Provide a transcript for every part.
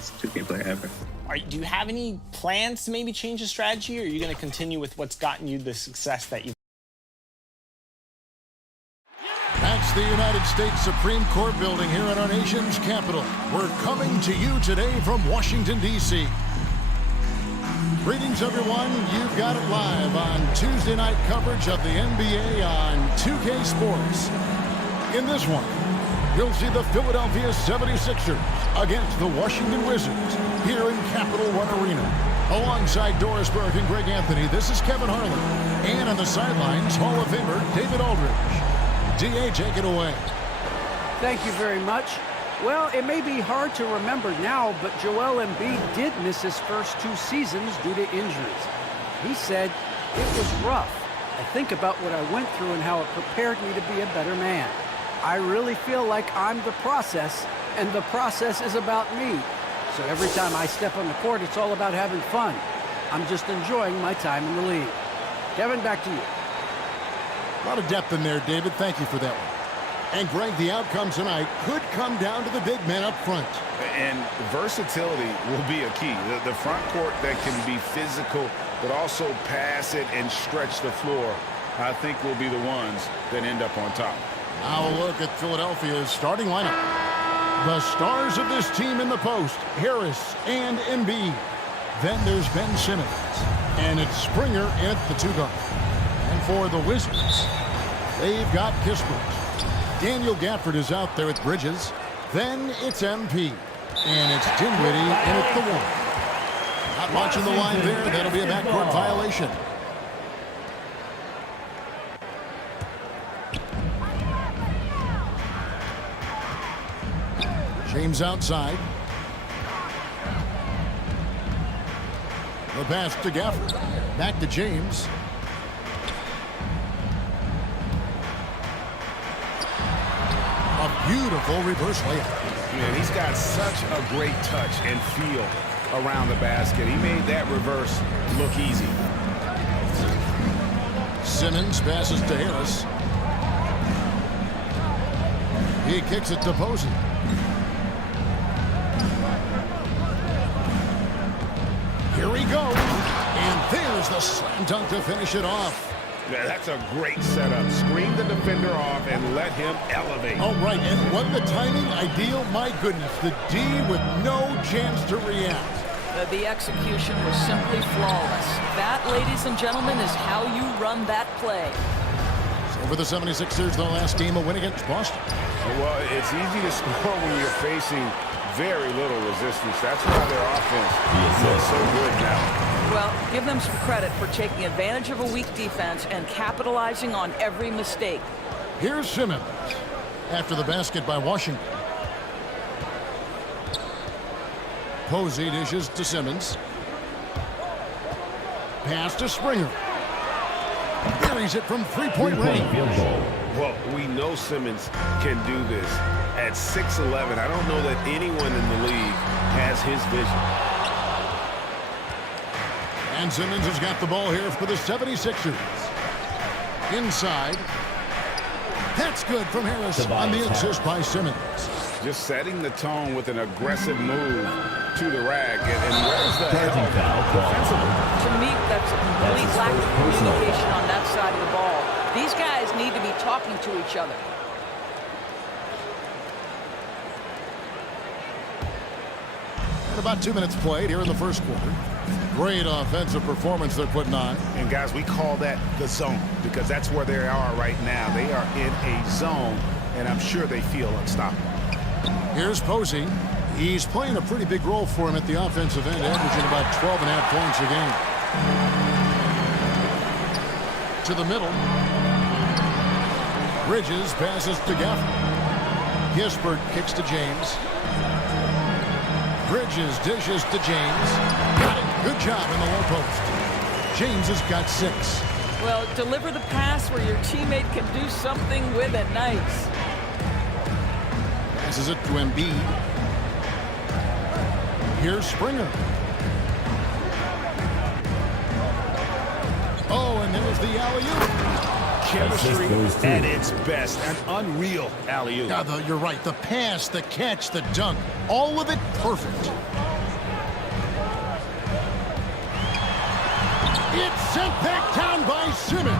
best 2K player ever. Do you have any plans to maybe change the strategy, or are you going to continue with what's gotten you the success that you've? That's the United States Supreme Court building here in our nation's capital. We're coming to you today from Washington, D.C. Greetings, everyone. You've got it live on Tuesday night coverage of the NBA on 2K Sports. In this one, you'll see the Philadelphia 76ers against the Washington Wizards here in Capital One Arena. Alongside Doris Burke and Greg Anthony, this is Kevin Harlan. And on the sidelines, Hall of Famer David Aldridge. D.A., take it away. Thank you very much. Well, it may be hard to remember now, but Joel Embiid did miss his first 2 seasons due to injuries. He said, "It was rough. I think about what I went through and how it prepared me to be a better man. I really feel like I'm the process, and the process is about me. So every time I step on the court, it's all about having fun. I'm just enjoying my time in the league." Kevin, back to you. A lot of depth in there, David. Thank you for that one. And, Greg, the outcome tonight could come down to the big man up front. And versatility will be a key. The front court that can be physical, but also pass it and stretch the floor, I think will be the ones that end up on top. Now a look at Philadelphia's starting lineup. The stars of this team in the post, Harris and Embiid. Then there's Ben Simmons. And it's Springer at the 2 guard. And for the Wizards, they've got Kispert. Daniel Gafford is out there with Bridges. Then it's MP. And it's Dinwiddie in at the 1. Not watching the line there. That'll be a backcourt violation. James outside. The pass to Gafford. Back to James. A beautiful reverse layup. Man, he's got such a great touch and feel around the basket. He made that reverse look easy. Simmons passes to Harris. He kicks it to Posey. Here he goes. And there's the slam dunk to finish it off. Yeah, that's a great setup. Screen the defender off and let him elevate. Oh, right. And wasn't the timing ideal? My goodness. The D with no chance to react. The execution was simply flawless. That, ladies and gentlemen, is how you run that play. So for the 76ers, their last game, a win against Boston. Well, it's easy to score when you're facing very little resistance. That's why their offense looks so good now. Well, give them some credit for taking advantage of a weak defense and capitalizing on every mistake. Here's Simmons after the basket by Washington. Posey dishes to Simmons. Pass to Springer. Buries it from three-point range. Well, we know Simmons can do this. At 6'11", I don't know that anyone in the league has his vision. And Simmons has got the ball here for the 76ers. Inside. That's good from Harris on the assist by Simmons. Just setting the tone with an aggressive move to the rack. And where's the help defensively? To me, that's a complete lack of communication on that side of the ball. These guys need to be talking to each other. And about 2 minutes played here in the first quarter. Great offensive performance they're putting on. And, guys, we call that the zone because that's where they are right now. They are in a zone, and I'm sure they feel unstoppable. Here's Posey. He's playing a pretty big role for him at the offensive end, averaging about 12.5 points a game. To the middle. Bridges passes to Gafford. Kispert kicks to James. Bridges dishes to James. Got it. Good job in the low post. James has got 6. Well, deliver the pass where your teammate can do something with it. Nice. Passes it to Embiid. Here's Springer. Oh, and there's the alley-oop. Chemistry at its best. An unreal alley-oop. Yeah, you're right. The pass, the catch, the dunk. All of it perfect. It's sent back down by Simmons.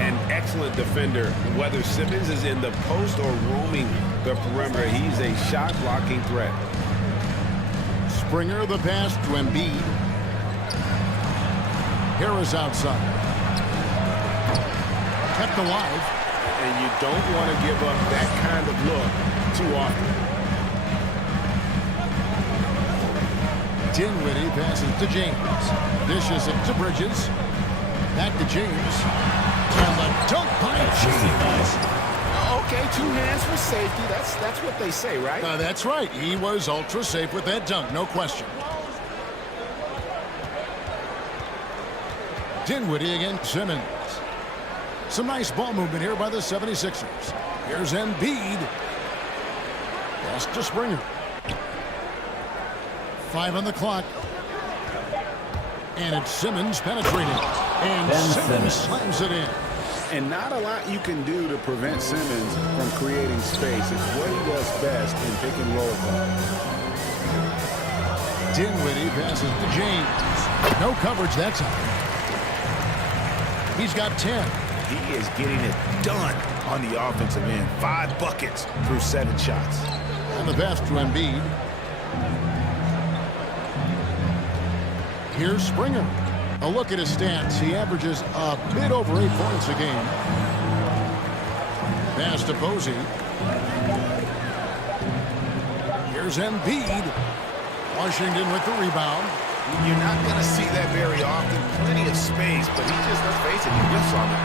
An excellent defender. Whether Simmons is in the post or roaming the perimeter, he's a shot-blocking threat. Springer the pass to Embiid. Harris outside. Kept alive. And you don't want to give up that kind of look too often. Dinwiddie passes to James. Dishes it to Bridges. Back to James. And the dunk by James. Okay, 2 hands for safety. That's what they say, right? That's right. He was ultra safe with that dunk, no question. Dinwiddie against Simmons. Some nice ball movement here by the 76ers. Here's Embiid. Pass to Springer. 5 on the clock. And it's Simmons penetrating. And Simmons slams it in. And not a lot you can do to prevent Simmons from creating space. It's what he does best in pick and roll. Dinwiddie passes to James. No coverage that time. He's got 10. He is getting it done on the offensive end. 5 buckets through 7 shots. And the pass to Embiid. Here's Springer. A look at his stats. He averages a bit over 8 points a game. Pass to Posey. Here's Embiid. Washington with the rebound. You're not going to see that very often. Plenty of space, but he just, let's face it, he whiffs on it.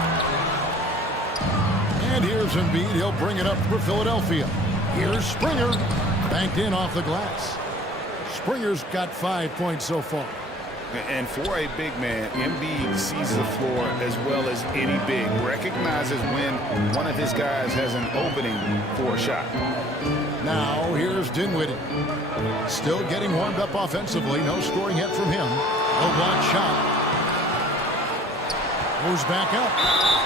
And here's Embiid. He'll bring it up for Philadelphia. Here's Springer. Banked in off the glass. Springer's got 5 points so far. And for a big man, Embiid sees the floor as well as any big. Recognizes when one of his guys has an opening for a shot. Now here's Dinwiddie. Still getting warmed up offensively. No scoring yet from him. A block shot. Goes back up.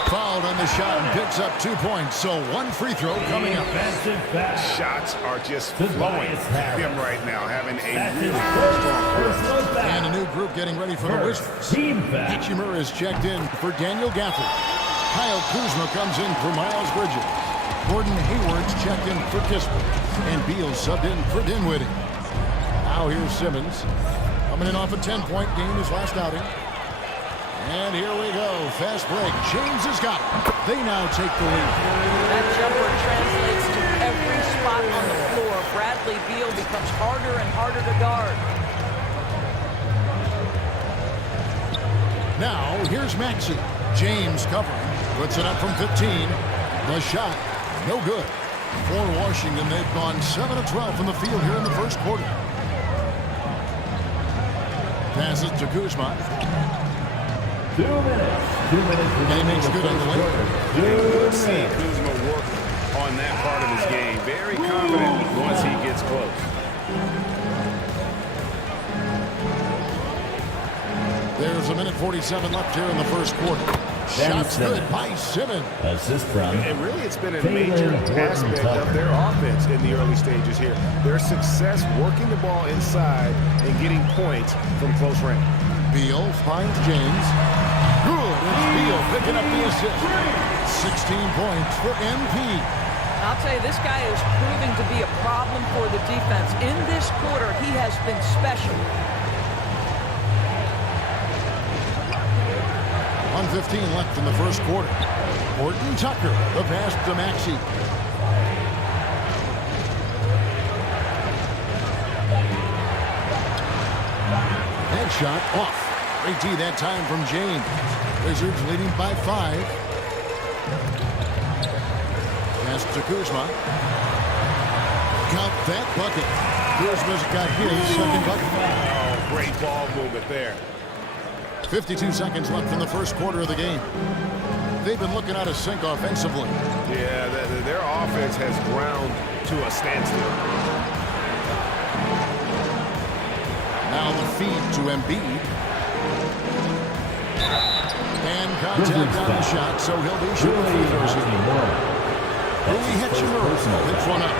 Fouled on the shot and picks up 2 points. So 1 free throw coming up. Shots are just flowing at him right now, having a really strong grip. And a new group getting ready for the Wizards. Hitchimer is checked in for Daniel Gafford. Kyle Kuzma comes in for Miles Bridges. Gordon Hayward's checked in for Kispert. And Beal subbed in for Dinwiddie. Now here's Simmons. Coming in off a 10-point game his last outing. And here we go. Fast break. James has got it. They now take the lead. That jumper translates to every spot on the floor. Bradley Beal becomes harder and harder to guard. Now here's Maxey. James covering. Puts it up from 15. The shot. No good. For Washington, they've gone 7 of 12 from the field here in the first quarter. Passes to Kuzma. 2 minutes. 2 minutes. And he makes good on the way. Good seeing Kuzma work on that part of his game. Very confident once he gets close. There's a minute 47 left here in the first quarter. Shots good by Simmons. Assist from. And really, it's been a major aspect of their offense in the early stages here. Their success working the ball inside and getting points from close range. Beal finds James. Good. It's Beal picking up the assist. 16 points for MP. I'll tell you, this guy is proving to be a problem for the defense. In this quarter, he has been special. 1:15 left in the first quarter. Horton Tucker, the pass to Maxey. That shot off. Great D that time from James. Wizards leading by 5. Pass to Kuzma. Count that bucket. Kuzma's got his second bucket. Oh, great ball movement there. 52 seconds left in the first quarter of the game. They've been looking out of sync offensively. Yeah, their offense has ground to a standstill. Now the feed to Embiid. And contact on the shot, so he'll be shooting free throws here. Rui Hitchimer picks one up.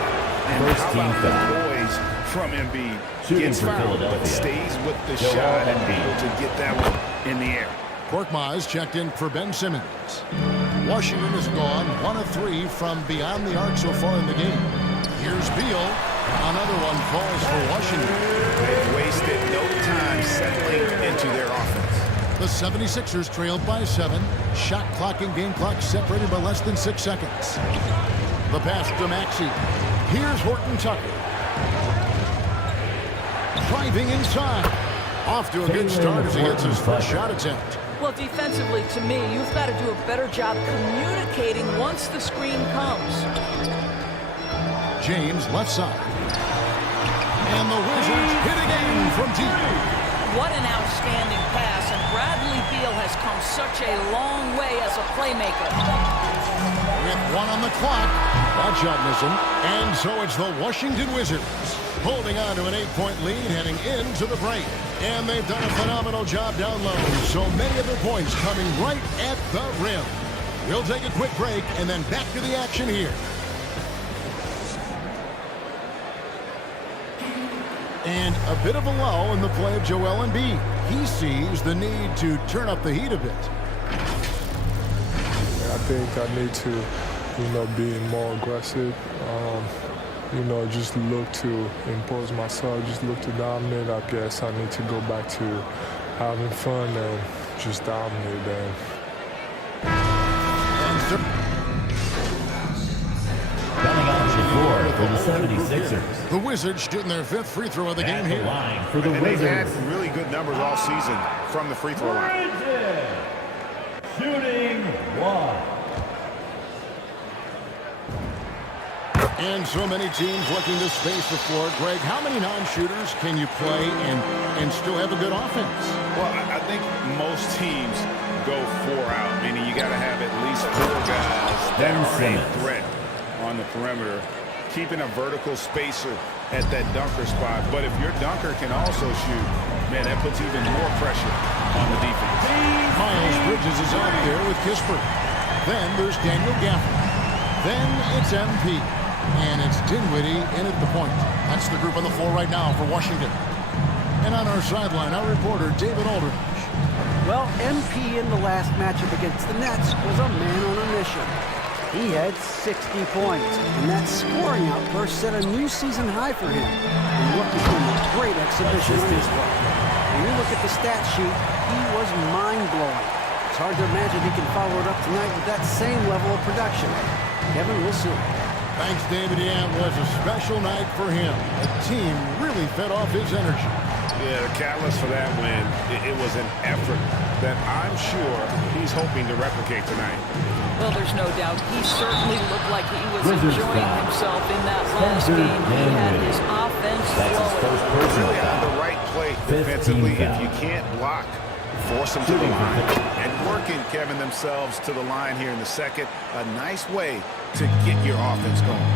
And how about the poise from Embiid? Gets fouled, but stays with the shot and able to get that one in the air. Korkmaz checked in for Ben Simmons. Washington has gone 1 of 3 from beyond the arc so far in the game. Here's Beal. Another one falls for Washington. They've wasted no time settling into their offense. The 76ers trailed by 7. Shot clock and game clock separated by less than 6 seconds. The pass to Maxey. Here's Horton Tucker. Driving inside. Off to a good start as he gets his first shot attempt. Well, defensively, to me, you've got to do a better job communicating once the screen comes. James left side. And the Wizards hit again from deep. What an outstanding pass, and Bradley Beal has come such a long way as a playmaker. With 1 on the clock, that shot missing. And so it's the Washington Wizards holding on to an 8-point lead heading into the break. And they've done a phenomenal job down low. So many of their points coming right at the rim. We'll take a quick break and then back to the action here. And a bit of a lull in the play of Joel Embiid. He sees the need to turn up the heat a bit. I think I need to, be more aggressive. Just look to impose myself, just look to dominate. I guess I need to go back to having fun and just dominate them. Coming on the floor for the 76ers. The Wizards shooting their 5th free throw of the game here. Line for the And they've Wizards. had really good numbers all season from the free throw line. Shooting 1. And so many teams looking to space the floor. Greg, how many non-shooters can you play and still have a good offense? Well, I think most teams go 4 out, meaning you got to have at least 4 guys that are a threat on the perimeter, keeping a vertical spacer at that dunker spot. But if your dunker can also shoot, man, that puts even more pressure on the defense. Miles Bridges is out there with Kispert. Then there's Daniel Gafford. Then it's MP. And it's Dinwiddie in at the point. That's the group on the floor right now for Washington. And on our sideline, our reporter, David Aldridge. Well, MP in the last matchup against the Nets was a man on a mission. He had 60 points, and that scoring outburst set a new season high for him. And what became a great exhibition on his part. When you look at the stat sheet, he was mind-blowing. It's hard to imagine he can follow it up tonight with that same level of production. Kevin, we'll see. Thanks, David. Yeah, it was a special night for him. The team really fed off his energy. Yeah, the catalyst for that win, it was an effort that I'm sure he's hoping to replicate tonight. Well, there's no doubt. He certainly looked like he was enjoying himself in that last game. He had his offense flowing. Really on the right play defensively. If you can't block, force them to the line. And working, Kevin, themselves to the line here in the second. A nice way to get your offense going.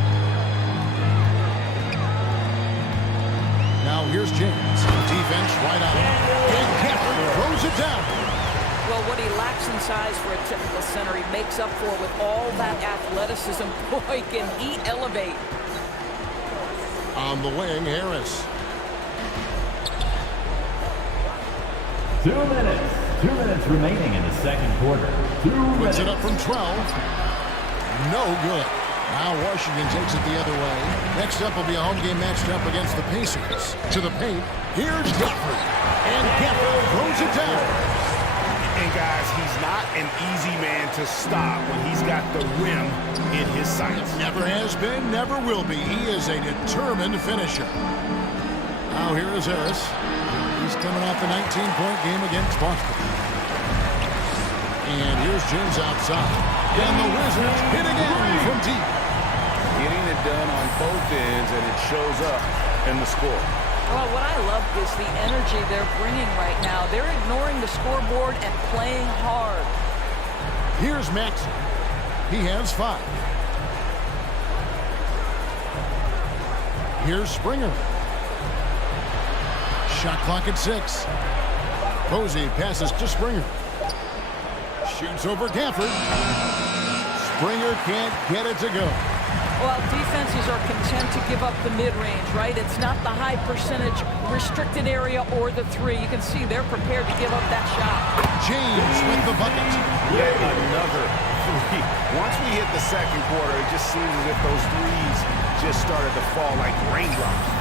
Now here's James. Defense right out. And Gafford throws it down. Well, what he lacks in size for a typical center, he makes up for with all that athleticism. Boy, can he elevate. On the wing, Harris. 2 minutes. 2 minutes remaining in the second quarter. 2 minutes. Puts it up from 12. No good. Now Washington takes it the other way. Next up will be a home game matched up against the Pacers. To the paint. Here's Gafford. And Gafford throws it down. And guys, he's not an easy man to stop when he's got the rim in his sights. Never has been, never will be. He is a determined finisher. Now here is Harris. He's coming off the 19-point game against Boston. And here's James outside. And the Wizards hit again from deep. Getting it done on both ends, and it shows up in the score. Well, what I love is the energy they're bringing right now. They're ignoring the scoreboard and playing hard. Here's Maxey. He has 5. Here's Springer. Shot clock at 6. Posey passes to Springer. Shoots over Gafford. Springer can't get it to go. Well, defenses are content to give up the mid-range, right? It's not the high percentage restricted area or the three. You can see they're prepared to give up that shot. James with the bucket. Yet another three. Once we hit the second quarter, it just seems as if those threes just started to fall like raindrops.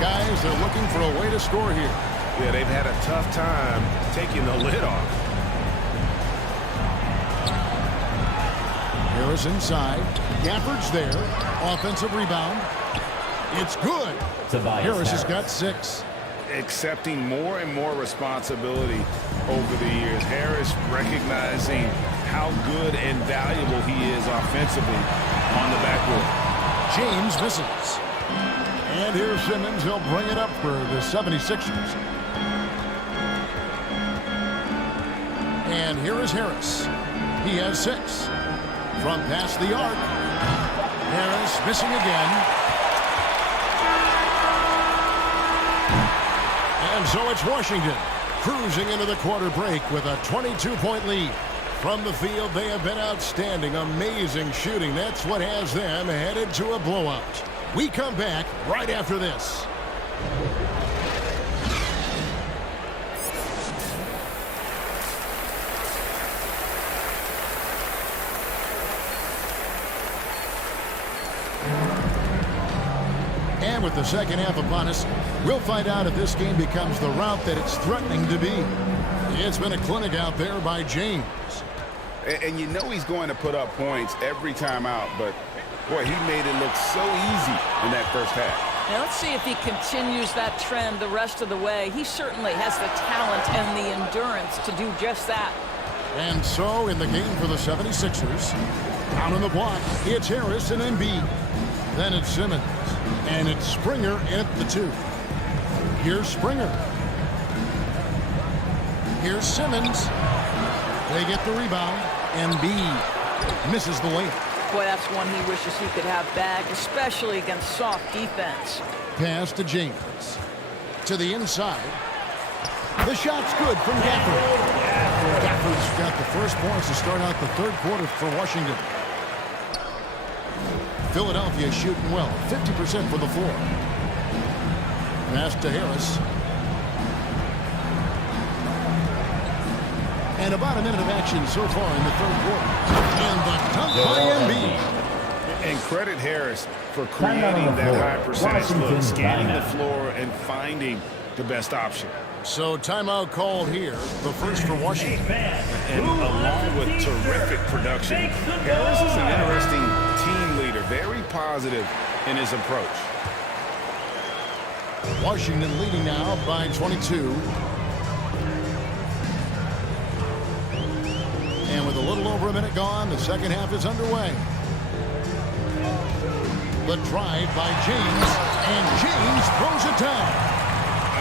Guys, they're looking for a way to score here. Yeah, they've had a tough time taking the lid off. Harris inside. Gafford's there. Offensive rebound. It's good. Harris has got 6. Accepting more and more responsibility over the years. Harris recognizing how good and valuable he is offensively on the backboard. James misses. And here's Simmons. He'll bring it up for the 76ers. And here is Harris. He has 6. From past the arc. Harris missing again. And so it's Washington cruising into the quarter break with a 22-point lead. From the field, they have been outstanding. Amazing shooting. That's what has them headed to a blowout. We come back right after this. And with the second half upon us, we'll find out if this game becomes the route that it's threatening to be. It's been a clinic out there by James. And you know he's going to put up points every time out, but boy, he made it look so easy in that first half. Now let's see if he continues that trend the rest of the way. He certainly has the talent and the endurance to do just that. And so in the game for the 76ers, down on the block, it's Harris and Embiid. Then it's Simmons. And it's Springer at the 2. Here's Springer. Here's Simmons. They get the rebound. Embiid misses the layup. Boy, that's one he wishes he could have back, especially against soft defense. Pass to James. To the inside. The shot's good from Gafford. Gafford's got the first points to start out the third quarter for Washington. Philadelphia shooting well, 50% for the floor. Pass to Harris. And about a minute of action so far in the third quarter. And the dunk by Embiid. And credit Harris for creating that high percentage look, scanning the floor and finding the best option. So timeout called here, the first for Washington. And along with terrific production, Harris is an interesting team leader, very positive in his approach. Washington leading now by 22. And with a little over a minute gone, the second half is underway. The drive by James, and James throws it down.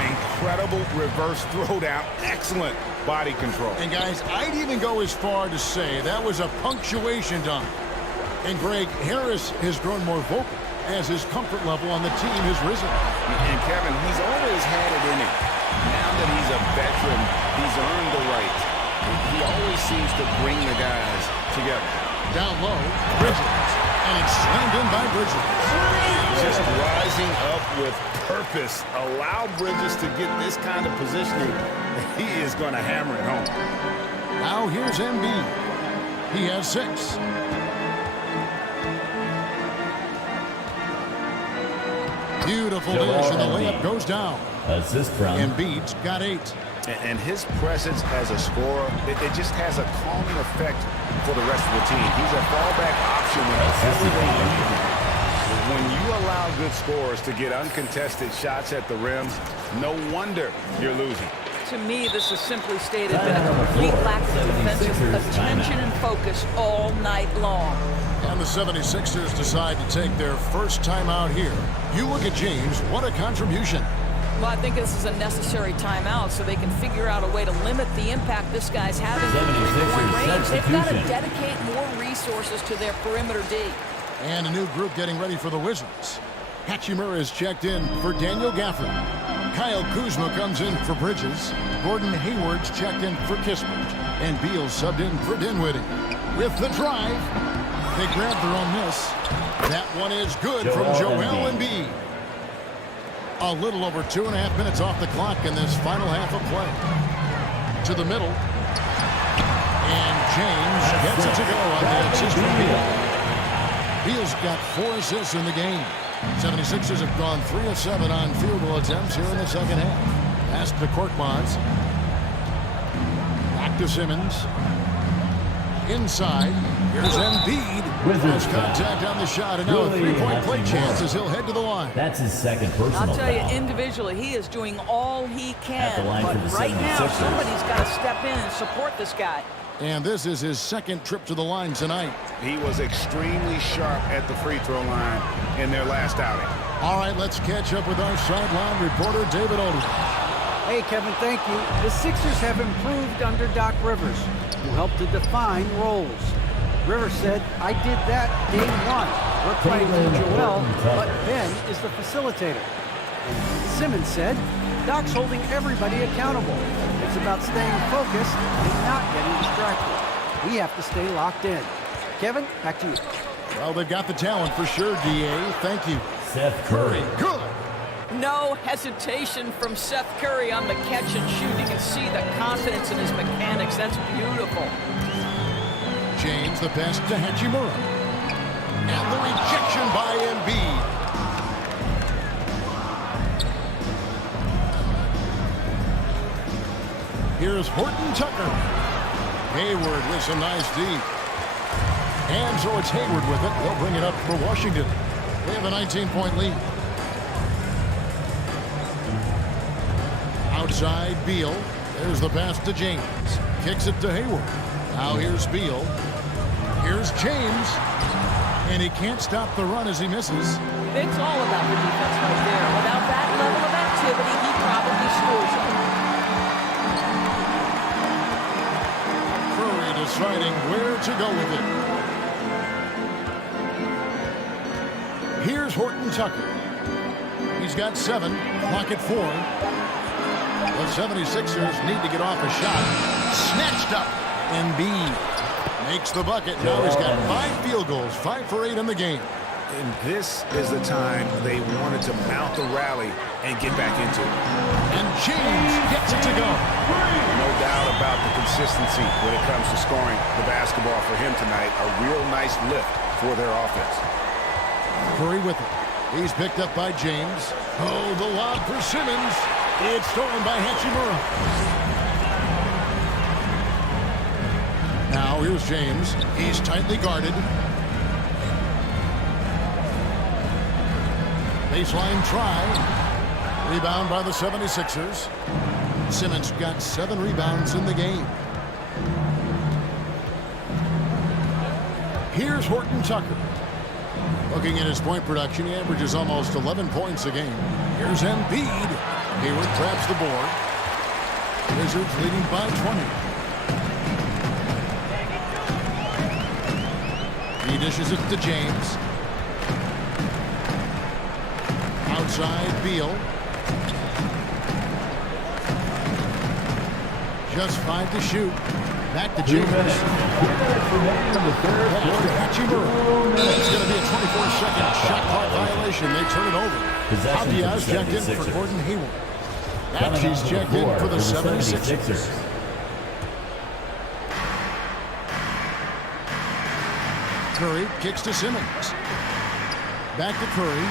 Incredible reverse throwdown. Excellent body control. And guys, I'd even go as far to say that was a punctuation dunk. And Greg, Harris has grown more vocal as his comfort level on the team has risen. And Kevin, he's always had it in him. Now that he's a veteran, he's earned the right. He always seems to bring the guys together. Down low, Bridges. And it's slammed in by Bridges. Just rising up with purpose. Allow Bridges to get this kind of positioning. He is going to hammer it home. Now here's Embiid. He has 6. Beautiful dish, and the layup goes down. Assist from Embiid's got 8. And his presence as a scorer, it just has a calming effect for the rest of the team. He's a fallback option whenever they need him. When you allow good scorers to get uncontested shots at the rims, no wonder you're losing. To me, this is simply stated been a complete lack of defensive attention and focus all night long. And the 76ers decide to take their first timeout here. You look at James, what a contribution. Well, I think this is a necessary timeout so they can figure out a way to limit the impact this guy's having in range. They've got to dedicate more resources to their perimeter D. And a new group getting ready for the Wizards. Hachimura is checked in for Daniel Gafford. Kyle Kuzma comes in for Bridges. Gordon Hayward's checked in for Kispert. And Beal subbed in for Dinwiddie. With the drive, They grabbed their own miss. That one is good from Joel Embiid. A little over 2.5 minutes off the clock in this final half of play. To the middle. And James gets it to go on the assist from Beal. Beal's got 4 assists in the game. 76ers have gone 3 of 7 on field goal attempts here in the second half. Pass to Korkmaz. Back to Simmons. Inside. Here's Embiid. Close contact on the shot, and now a 3-point play chance as he'll head to the line. That's his second personal I'll tell you, foul. individually, he is doing all he can. At the line but for the right now, 76ers. somebody's got to step in and support this guy. And this is his second trip to the line tonight. He was extremely sharp at the free throw line in their last outing. All right, let's catch up with our sideline reporter, David Odom. Hey, Kevin, thank you. The Sixers have improved under Doc Rivers, who helped to define roles. Rivers said, I did that day one. We're playing for Joel, but Ben is the facilitator. And Simmons said, Doc's holding everybody accountable. It's about staying focused and not getting distracted. We have to stay locked in. Kevin, back to you. Well, they've got the talent for sure, D.A. Thank you. Seth Curry. Good. No hesitation from Seth Curry on the catch and shoot. You can see the confidence in his mechanics. That's beautiful. James, the pass to Hachimura. And the rejection by Embiid. Here's Horton Tucker. Hayward with some nice D. And so it's Hayward with it. They'll bring it up for Washington. They have a 19-point lead. Outside, Beal. There's the pass to James. Kicks it to Hayward. Now here's Beal. Here's James. And he can't stop the run as he misses. It's all about the defense right there. Without that level of activity, he probably scores it. Curry deciding where to go with it. Here's Horton Tucker. He's got 7. Clock at 4. The 76ers need to get off a shot. Snatched up. Embiid makes the bucket. Now he's got 5 field goals, 5 for 8 in the game. And this is the time they wanted to mount the rally and get back into it. And James gets it to go. No doubt about the consistency when it comes to scoring the basketball for him tonight. A real nice lift for their offense. Curry with it. He's picked up by James. Oh, the lob for Simmons. It's stolen by Hachimura. Now here's James. He's tightly guarded. Baseline try. Rebound by the 76ers. Simmons got 7 rebounds in the game. Here's Horton Tucker. Looking at his point production, he averages almost 11 points a game. Here's Embiid. Hayward grabs the board. Wizards leading by 20. He dishes it to James. Outside, Beal. Just 5 to shoot. Back to James. It's going to be a 24-second shot clock violation. They turn it over. Diaz checked in for Gordon Hayward. He's checked in for the 76ers. Curry kicks to Simmons. Back to Curry.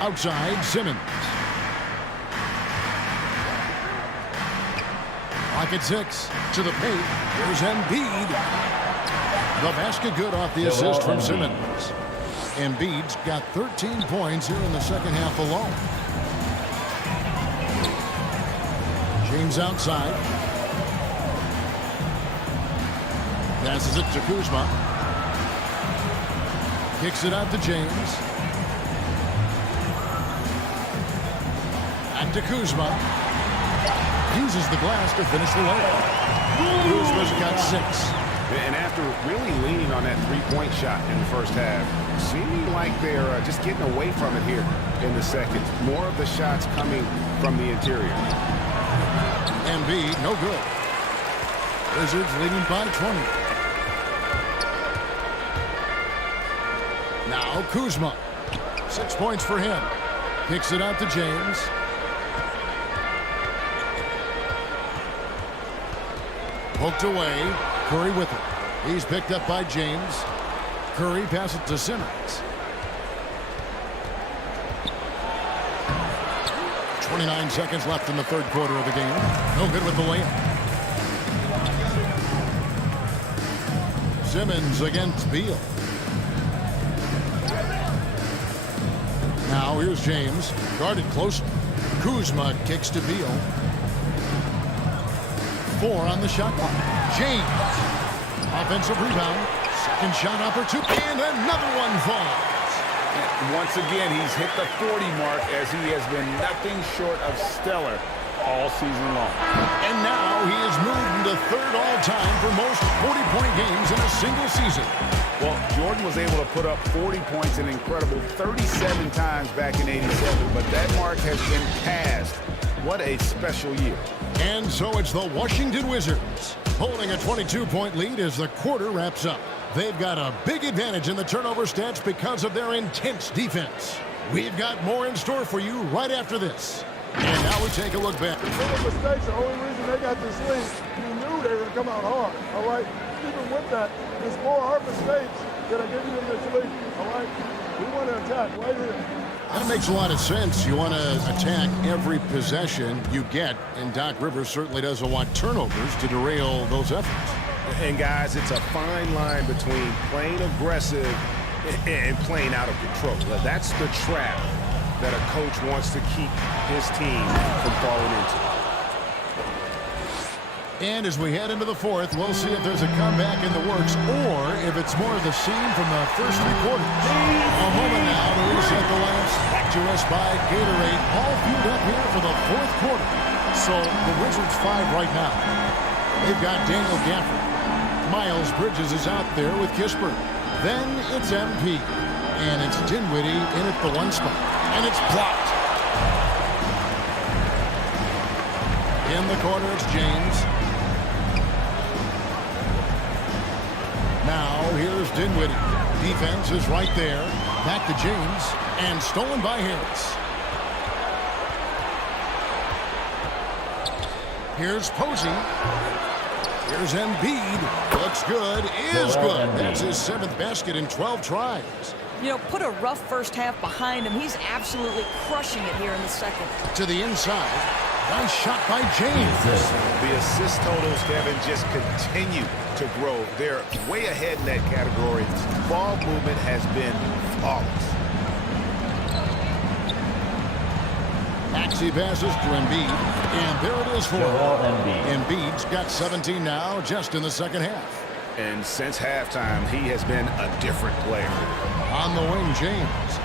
Outside, Simmons. Pocket 6 to the paint. Here's Embiid. The basket good off the assist from Simmons. Embiid's got 13 points here in the second half alone. James outside. Passes it to Kuzma. Kicks it out to James. And to Kuzma. Uses the glass to finish the layup. Kuzma's got 6. And after really leaning on that three-point shot in the first half, seeming like they're just getting away from it here in the second. More of the shots coming from the interior. Embiid, no good. Wizards leading by 20. Now Kuzma. 6 points for him. Kicks it out to James. Poked away. Curry with it. He's picked up by James. Curry passes it to Simmons. 29 seconds left in the third quarter of the game. No good with the layup. Simmons against Beal. Now here's James. Guarded close. Kuzma kicks to Beal. 4 on the shot clock. James. Offensive rebound. Second shot opportunity. And another one falls. Once again, he's hit the 40 mark as he has been nothing short of stellar all season long. And now he has moved into third all-time for most 40-point games in a single season. Well, Jordan was able to put up 40 points an incredible 37 times back in '87, but that mark has been passed. What a special year. And so it's the Washington Wizards holding a 22-point lead as the quarter wraps up. They've got a big advantage in the turnover stats because of their intense defense. We've got more in store for you right after this. And now we take a look back. The mistakes, the only reason they got this lead, you knew they were going to come out hard, all right? Even with that, it's more our mistakes that are giving them this lead, all right? We want to attack right here. That makes a lot of sense. You want to attack every possession you get, and Doc Rivers certainly doesn't want turnovers to derail those efforts. And guys, it's a fine line between playing aggressive and playing out of control. That's the trap that a coach wants to keep his team from falling into. And as we head into the fourth, we'll see if there's a comeback in the works or if it's more of the scene from the first 3 quarters. A moment now to reset the lamps. Back to us by Gatorade. All fueled up here for the fourth quarter. So the Wizards 5 right now. They've got Daniel Gafford. Miles Bridges is out there with Kispert. Then it's MP. And it's Dinwiddie in at the 1 spot. And it's blocked. In the corner, it's James. Now, here's Dinwiddie. Defense is right there. Back to James. And stolen by Harris. Here's Posey. Here's Embiid. Looks good. Is good. That's his 7th basket in 12 tries. You know, put a rough first half behind him. He's absolutely crushing it here in the second. To the inside. Nice shot by James. The assist totals, Kevin, just continue to grow. They're way ahead in that category. Ball movement has been flawless. Maxey passes to Embiid. And there it is for him. Embiid's got 17 now just in the second half. And since halftime, he has been a different player. On the wing, James.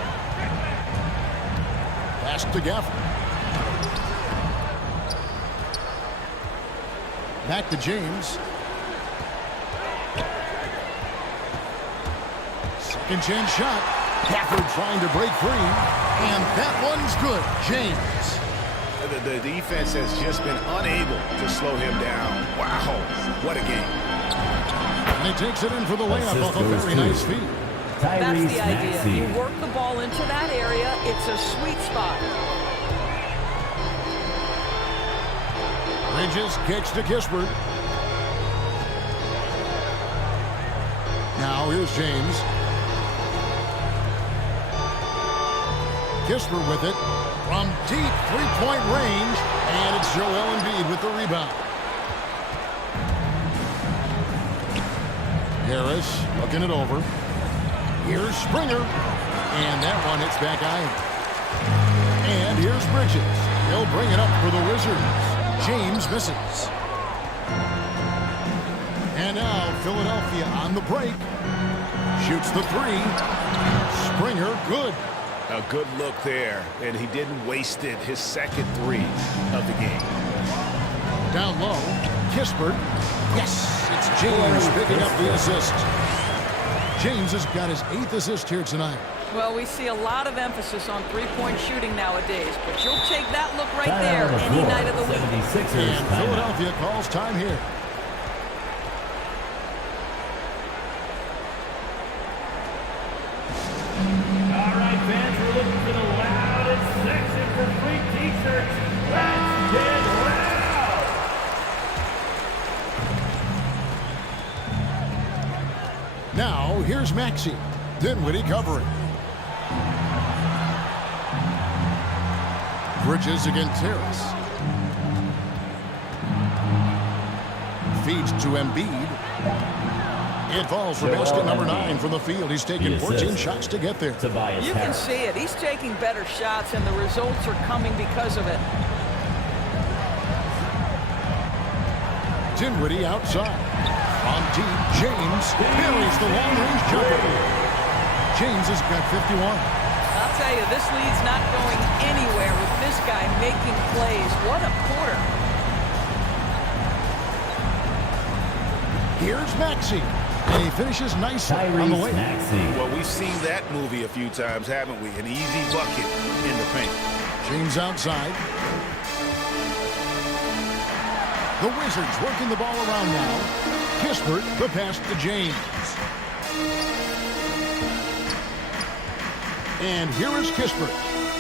Pass to Gafford. Back to James. Second chance shot. Gafford trying to break free. And that one's good. James. The defense has just been unable to slow him down. Wow, what a game. And he takes it in for the layup off a very nice feed. That's the idea. You work the ball into that area. It's a sweet spot. Bridges kicks to Kispert. Now here's James. Kispert with it from deep 3-point range. And it's Joel Embiid with the rebound. Harris looking it over. Here's Springer. And that one hits back iron. And here's Bridges. He'll bring it up for the Wizards. James misses. And now Philadelphia on the break. Shoots the 3. Springer good. A good look there, and he didn't waste it. His second 3 of the game. Down low. Kispert. Yes, it's James picking up the assist. James has got his 8th assist here tonight. Well, we see a lot of emphasis on 3-point shooting nowadays, but you'll take that look right there any night of the week. And Philadelphia calls time here. fans, we're looking for the loudest section for free t-shirts. Let's get loud! Now, here's Maxey. Dinwiddie covering. Bridges against Harris. Feeds to Embiid. It falls for basket number 9 from the field. He's taken 14 shots to get there. You can see it. He's taking better shots, and the results are coming because of it. Dinwiddie outside. On deep, James buries the long-range jumper. James has got 51. I'll tell you, this lead's not going anywhere with this guy making plays. What a quarter. Here's Maxey. And he finishes nicely on the way. Well, we've seen that movie a few times, haven't we? An easy bucket in the paint. James outside. The Wizards working the ball around now. Kispert, the pass to James. And here is Kispert.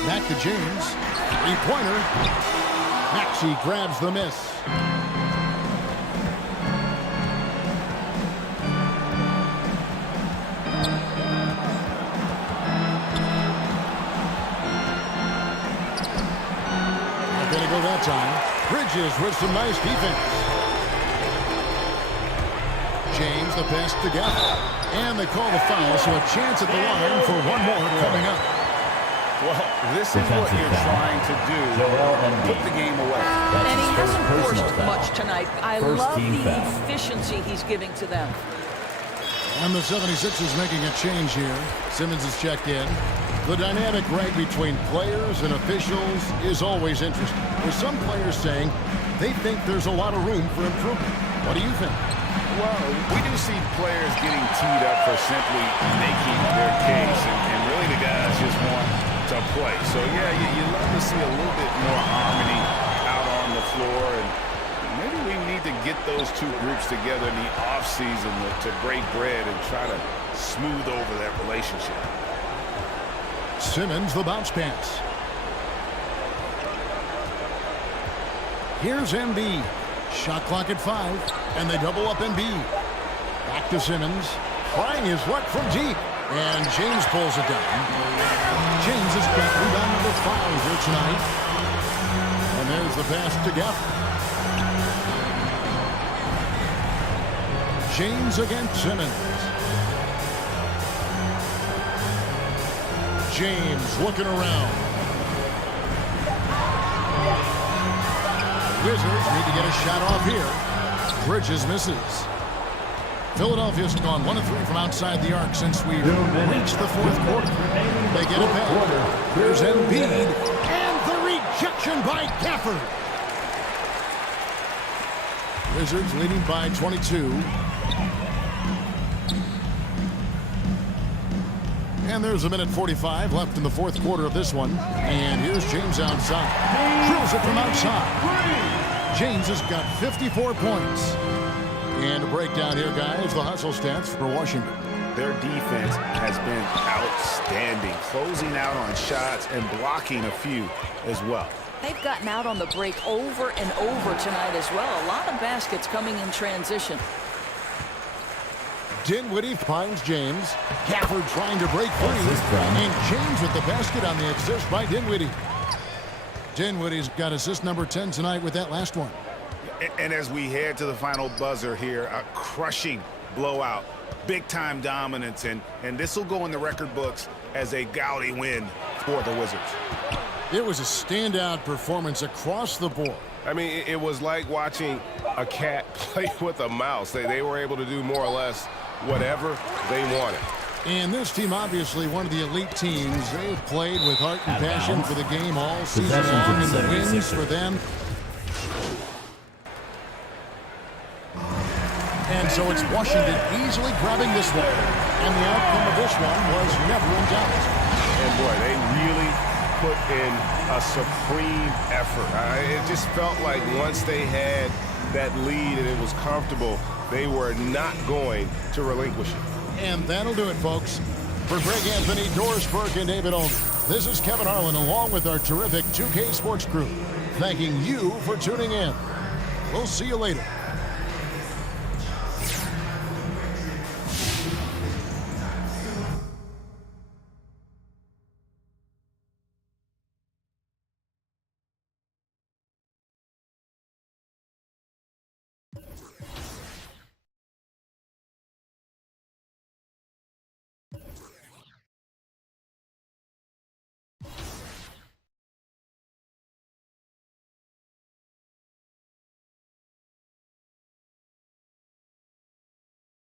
Back to James. Three-pointer. Maxey grabs the miss. Not going to go that time. Bridges with some nice defense. James, the pass together. And they call the foul, so a chance at the line for one more coming up. Well, this is what you're trying to do. Put the game away. And he hasn't forced much tonight. I love the efficiency he's giving to them. And the 76ers making a change here. Simmons is checked in. The dynamic right between players and officials is always interesting. With some players saying they think there's a lot of room for improvement. What do you think? Well, we do see players getting teed up for simply making their case, and really the guys just want to play. So, yeah, you love to see a little bit more harmony out on the floor, and maybe we need to get those two groups together in the offseason to break bread and try to smooth over that relationship. Simmons, the bounce pass. Here's Embiid. Shot clock at 5, and they double up Embiid. Back to Simmons. Trying his luck from deep. And James pulls it down. James has got rebound number 5 here tonight. And there's the pass to Gafford. James against Simmons. James looking around. Wizards need to get a shot off here. Bridges misses. Philadelphia's gone 1 of 3 from outside the arc since we've reached the 4th quarter. They get it back. Here's Embiid. And the rejection by Gafford. Wizards leading by 22. And there's a minute 45 left in the 4th quarter of this one. And here's James outside. Drills it from outside. James has got 54 points. And a breakdown here, guys. The hustle stats for Washington. Their defense has been outstanding, closing out on shots and blocking a few as well. They've gotten out on the break over and over tonight as well. A lot of baskets coming in transition. Dinwiddie finds James. Gafford trying to break free. And James with the basket on the assist by Dinwiddie. Dinwiddie's got assist number 10 tonight with that last one. And as we head to the final buzzer here, a crushing blowout, big-time dominance, and this will go in the record books as a gaudy win for the Wizards. It was a standout performance across the board. I mean, it was like watching a cat play with a mouse. They were able to do more or less whatever they wanted. And this team, obviously one of the elite teams. They have played with heart and passion for the game all season long, and the wins for them. And so it's Washington easily grabbing this one. And the outcome of this one was never in doubt. And boy, they really put in a supreme effort. It just felt like once they had that lead and it was comfortable, they were not going to relinquish it. And that'll do it, folks. For Greg Anthony, Doris Burke, and David Olney, this is Kevin Harlan along with our terrific 2K Sports crew, thanking you for tuning in. We'll see you later.